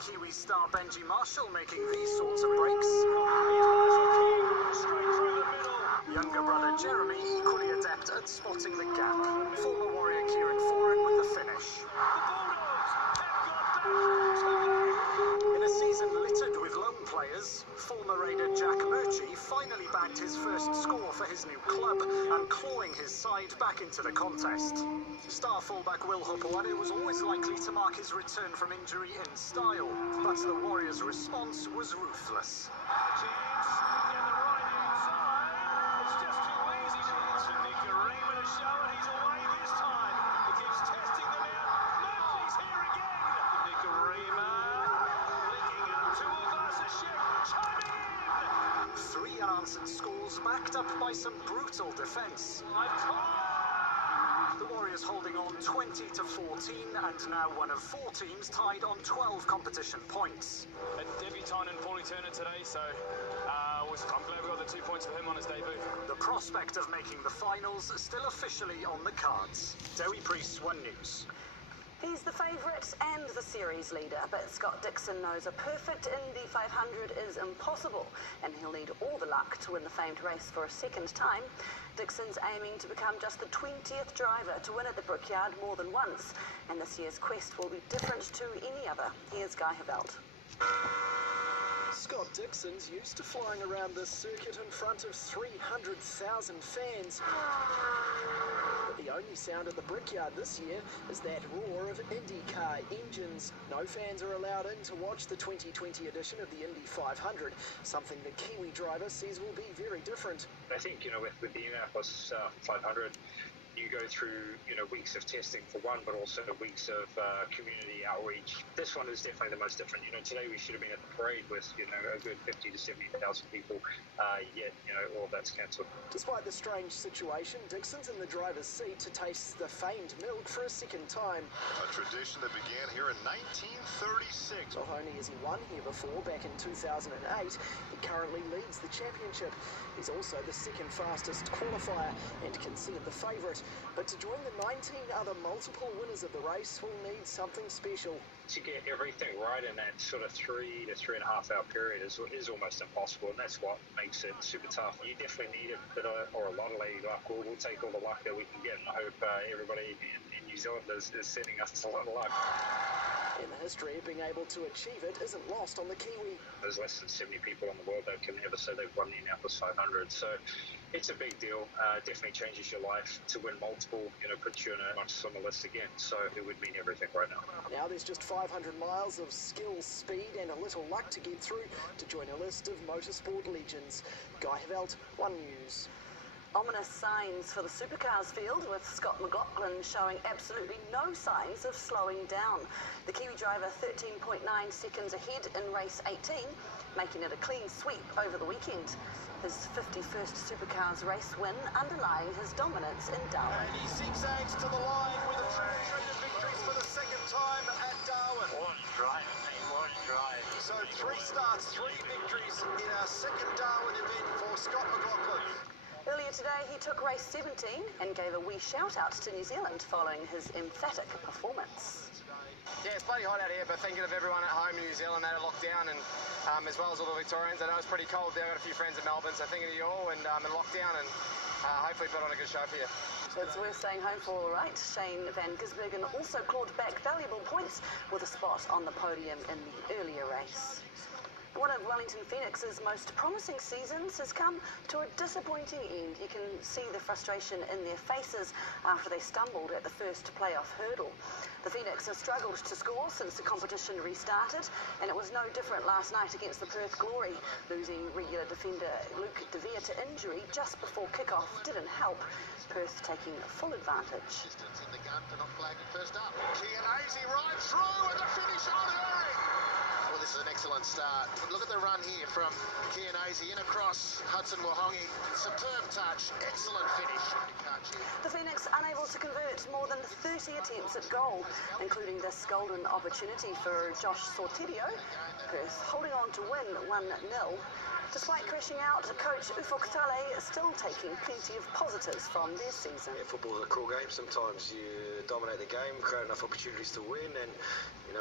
Kiwi star Benji Marshall making these sorts of breaks. Straight through the middle. Younger brother Jeremy equally adept at spotting the gap. Former Warrior Kieran Foran with the finish. In a season littered with lone players, former Raider Jack Murchie finally bagged his first score for his new club and clawing his side back into the contest. Star fullback Will Hopoate was always likely to mark his return from injury in style, but the Warriors' response was ruthless. Three unanswered scores backed up by some brutal defence. The Warriors holding on 20-14 and now one of 4 teams tied on 12 competition points. A debutant in Paulie Turner today, so I'm glad we got the 2 points for him on his debut. The prospect of making the finals still officially on the cards. Dewi Priest, One News. He's the favourite and the series leader, but Scott Dixon knows a perfect Indy 500 is impossible, and he'll need all the luck to win the famed race for a second time. Dixon's aiming to become just the 20th driver to win at the Brickyard more than once, and this year's quest will be different to any other. Here's Guy Havelt. Scott Dixon's used to flying around this circuit in front of 300,000 fans. But the only sound at the Brickyard this year is that roar of IndyCar engines. No fans are allowed in to watch the 2020 edition of the Indy 500, something the Kiwi driver says will be very different. I think, with the Indianapolis 500, you go through, weeks of testing for one, but also weeks of community outreach. This one is definitely the most different. Today we should have been at the parade with, a good 50 to 70,000 people, yet, all of that's cancelled. Despite the strange situation, Dixon's in the driver's seat to taste the famed milk for a second time. A tradition that began here in 1936. Not only has he won here before, back in 2008, he currently leads the championship. He's also the second fastest qualifier and considered the favourite. But to join the 19 other multiple winners of the race will need something special. To get everything right in that sort of 3 to 3.5 hour period is almost impossible, and that's what makes it super tough. You definitely need a bit of, or a lot of lady luck. We'll take all the luck that we can get, and I hope everybody in New Zealand is sending us a lot of luck. And the history of being able to achieve it isn't lost on the Kiwi. There's less than 70 people in the world that can ever say they've won the Indianapolis 500, so it's a big deal. Definitely changes your life. To win multiple, puts you in a much slimmer list again, so it would mean everything right now. Now there's just 500 miles of skill, speed and a little luck to get through to join a list of motorsport legends. Guy Havelt, One News. Ominous signs for the supercars field, with Scott McLaughlin showing absolutely no signs of slowing down. The Kiwi driver 13.9 seconds ahead in race 18, making it a clean sweep over the weekend. His 51st supercars race win underlying his dominance in Darwin. And he zigzags to the line with a triple of victories for the second time at Darwin. What a drive, mate, what a drive. So 3 starts, 3 victories in our second Darwin event for Scott McLaughlin. Earlier today, he took race 17 and gave a wee shout-out to New Zealand following his emphatic performance. Yeah, it's bloody hot out here, but thinking of everyone at home in New Zealand that are locked down, and as well as all the Victorians. I know it's pretty cold there. I've got a few friends in Melbourne, so thinking of you all and in lockdown, and hopefully put on a good show for you. So it's worth staying home for, all right. Shane Van Gisbergen also clawed back valuable points with a spot on the podium in the earlier race. One of Wellington Phoenix's most promising seasons has come to a disappointing end. You can see the frustration in their faces after they stumbled at the first playoff hurdle. The Phoenix has struggled to score since the competition restarted, and it was no different last night against the Perth Glory. Losing regular defender Luke De Vere to injury just before kick-off didn't help, Perth taking full advantage. Distance in the gun for not flagging first up. Chianese right through and the finish on Herring. Well, this is an excellent start. Look at the run here from Chianese in across Hudson Wahongi. Superb touch, excellent finish. The Phoenix unable to convert more than 30 attempts at goal, including this golden opportunity for Josh Sorterio. Perth holding on to win 1-0. Despite crashing out, coach Ufuk Tale is still taking plenty of positives from their season. Yeah, football's a cruel game. Sometimes you dominate the game, create enough opportunities to win, and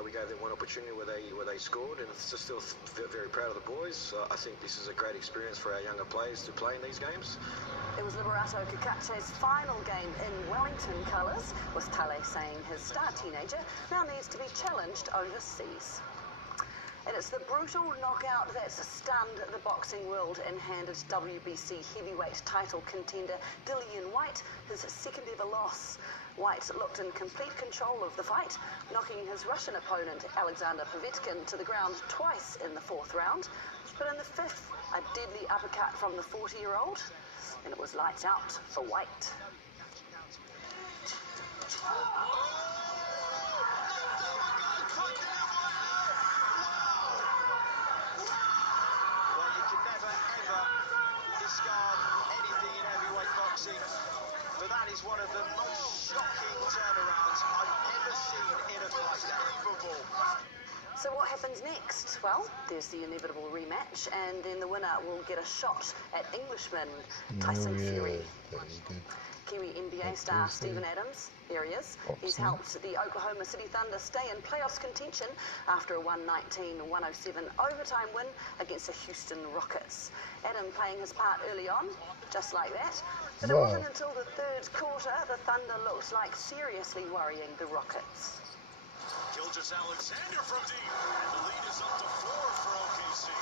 we gave them one opportunity where they scored, and it's just still very proud of the boys. I think this is a great experience for our younger players to play in these games. It was Liberato Kakache's final game in Wellington colours, with Tale saying his star teenager now needs to be challenged overseas. And it's the brutal knockout that's stunned the boxing world and handed WBC heavyweight title contender Dillian Whyte his second ever loss. Whyte looked in complete control of the fight, knocking his Russian opponent Alexander Povetkin to the ground twice in the fourth round. But in the fifth, a deadly uppercut from the 40-year-old, and it was lights out for Whyte. But that is one of the most shocking turnarounds I've ever seen in a fight. Unbelievable. So what happens next? Well, there's the inevitable rematch, and then the winner will get a shot at Englishman Tyson Fury. Kiwi NBA star Steven Adams, there he is. He's helped the Oklahoma City Thunder stay in playoffs contention after a 119-107 overtime win against the Houston Rockets. Adam playing his part early on, just like that. But it wasn't until the third quarter the Thunder looked like seriously worrying the Rockets. Gilgeous-Alexander from deep, and the lead is up to 4 for OKC.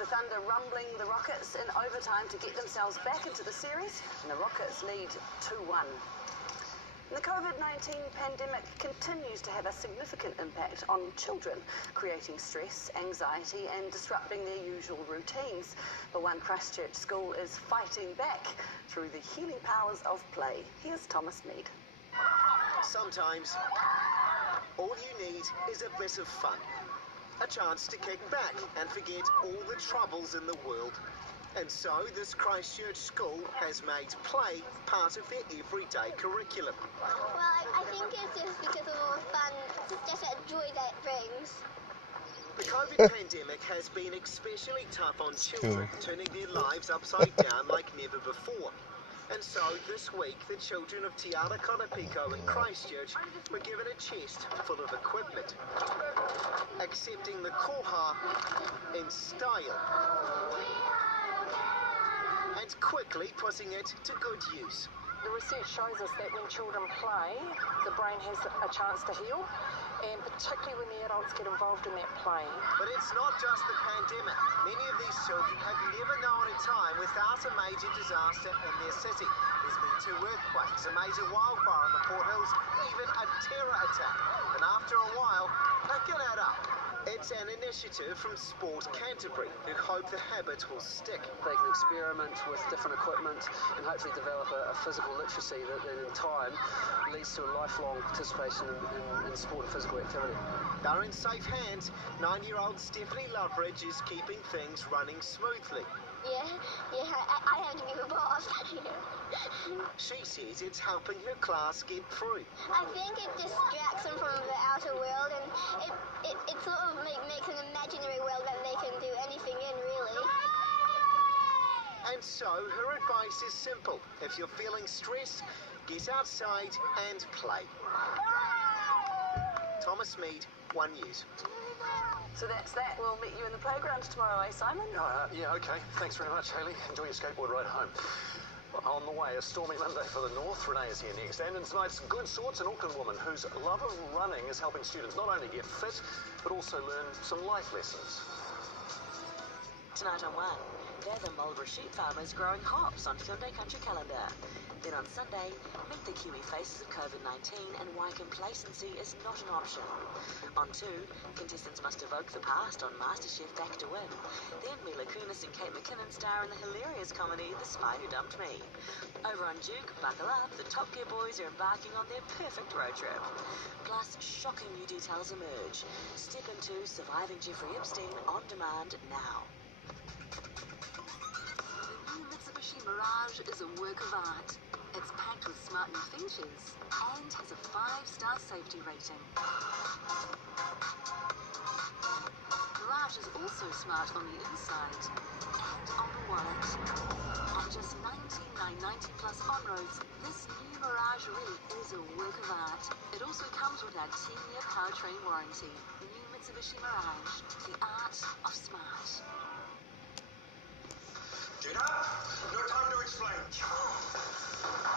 The Thunder rumbling the Rockets in overtime to get themselves back into the series, and the Rockets lead 2-1. The COVID-19 pandemic continues to have a significant impact on children, creating stress, anxiety and disrupting their usual routines. But one Christchurch school is fighting back through the healing powers of play. Here's Thomas Mead. Sometimes all you need is a bit of fun. A chance to kick back and forget all the troubles in the world. And so this Christchurch school has made play part of their everyday curriculum. Well, I think it's just because of all the fun, just that joy that it brings. The COVID pandemic has been especially tough on children, turning their lives upside down like never before. And so this week, the children of Te Ara Konopiko in Christchurch were given a chest full of equipment, accepting the koha in style, and quickly putting it to good use. The research shows us that when children play, the brain has a chance to heal, and particularly when the adults get involved in that play. But it's not just the pandemic. Many of these children have never known a time without a major disaster in their city. There's been 2 earthquakes, a major wildfire in the Port Hills, even a terror attack. And after a while, they can add up. It's an initiative from Sport Canterbury, who hope the habit will stick. They can experiment with different equipment and hopefully develop a physical literacy that then in time leads to a lifelong participation in sport and physical activity. They're in safe hands. 9-year-old Stephanie Loveridge is keeping things running smoothly. Yeah, I have to be the boss. She says it's helping her class get through. I think it distracts them from the outer world, and it sort of makes an imaginary world that they can do anything in, really. And so her advice is simple. If you're feeling stressed, get outside and play. Thomas Mead, One News. So that's that. We'll meet you in the playground tomorrow, eh, Simon? Yeah, okay. Thanks very much, Hayley. Enjoy your skateboard ride home. On the way, a stormy Monday for the North. Renee is here next. And in tonight's Good Sorts, an Auckland woman whose love of running is helping students not only get fit, but also learn some life lessons. Tonight on One, they're the Marlborough sheep farmers growing hops on Hyundai Country Calendar. Then on Sunday, meet the Kiwi faces of COVID-19 and why complacency is not an option. On 2, contestants must evoke the past on MasterChef Back to Win. Then Mila Kunis and Kate McKinnon star in the hilarious comedy The Spy Who Dumped Me. Over on Duke, buckle up, the Top Gear boys are embarking on their perfect road trip. Plus, shocking new details emerge. Step into Surviving Jeffrey Epstein on demand now. The new Mitsubishi Mirage is a work of art. It's packed with smart new features and has a 5-star safety rating. Mirage Mirage is also smart on the inside and on the wallet. On just $19,990 plus on-roads, this new Mirage really is a work of art. It also comes with our 10-year powertrain warranty. New Mitsubishi Mirage, the art of smart. Get up! No time to explain. Come on.